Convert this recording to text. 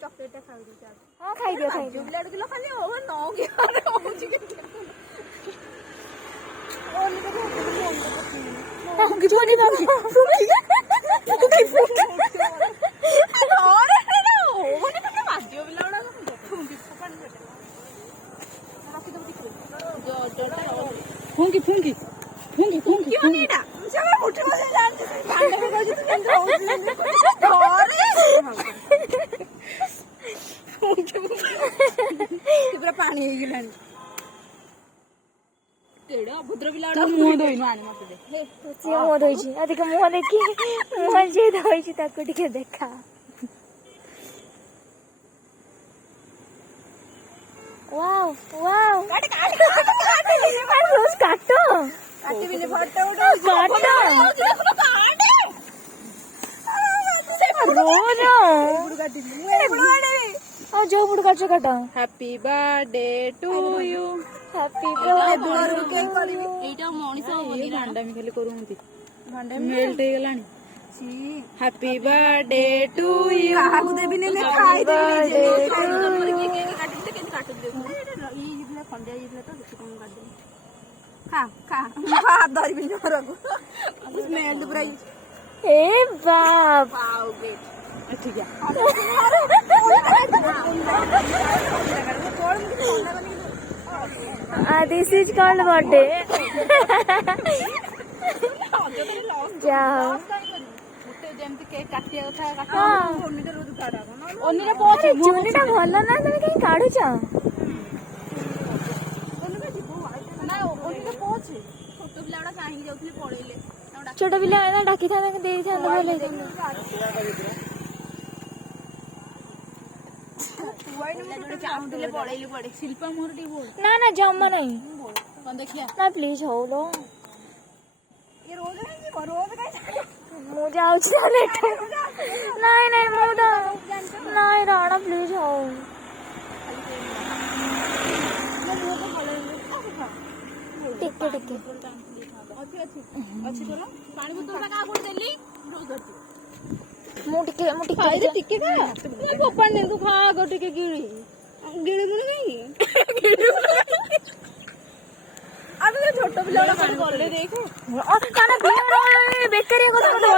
chocolate खाऊ दे हां खाई दियो बिलाड़ किलो खाली हो नो के होउची के ओली के फुंकी फुंकी और ना हो ने के बाजियो बिलाड़ा फुंकी पानी बेटा रखी दो जो फुंकी फुंकी फुंकी फुंकी क्यों नहीं डा सब उठ बसे जानते कांडे में कहू तू केंद्र होउची और पूरा पानी हो गलानी केड़ा अभद्र बिलाड़ा मुंह धोइनु आनी मते दे ସିଏ ମୁହଁ ଧୋଇଛି ଅଧିକ ମୁହଁ ଦେଖି ମୁହଁ ଯିଏ ଧୋଇଛି ତାକୁ ଟିକେ ଦେଖା वाव वाव रोज काटो काटी बिने फोटो उठा काटो देखो काटे रोज काटी मुए आ जो बुड़ काटो काटो happy birthday to you happy birthday एटा मणिसा होनी भांडामी खाली करूंती मेल्ट हे गलानी हैप्पी बर्थडे टू यू काहा को देबी ने खाई देबी जे काटी दे केन काटी दे ई जिबले खंडिया जिबले तो देखि कोन काट दे खा खा हाथ धरबी न रगु स्मेल पूरा ए बाप वाओ ग्रेट ठीक है दिस इज कॉल्ड बर्थडे क्या जेमती केक काटिया कथा हाँ ओनिटा रोज काटा ओनिरा पछे चुनीटा भल ना तमे कहीं काढुछ ना ओनिटा पछे छोटो पिलाडा काहे जाउथले पळेले छोट पिला ना डाकी था दे था भले चाहूले पळेली पड़े शिल्पा मोर टी बोल ना ना जम्मा नहीं कोन देखिया ना प्लीज हो लो ये रोज काहे मु जाउछ लेट नहीं नहीं मु तो नहीं राणा प्लीज हो टिके टिके अच्छी तोरा पानी बोतल का कोड देली रोज धरती मु टिके खाई दे टिके का मैं पप्पा ने तू खा गो टिके गिड़ी गिड़ी मुने नहीं अब तो छोटो पिलाडा पानी बोले देखो काना बेकरी को तो बोल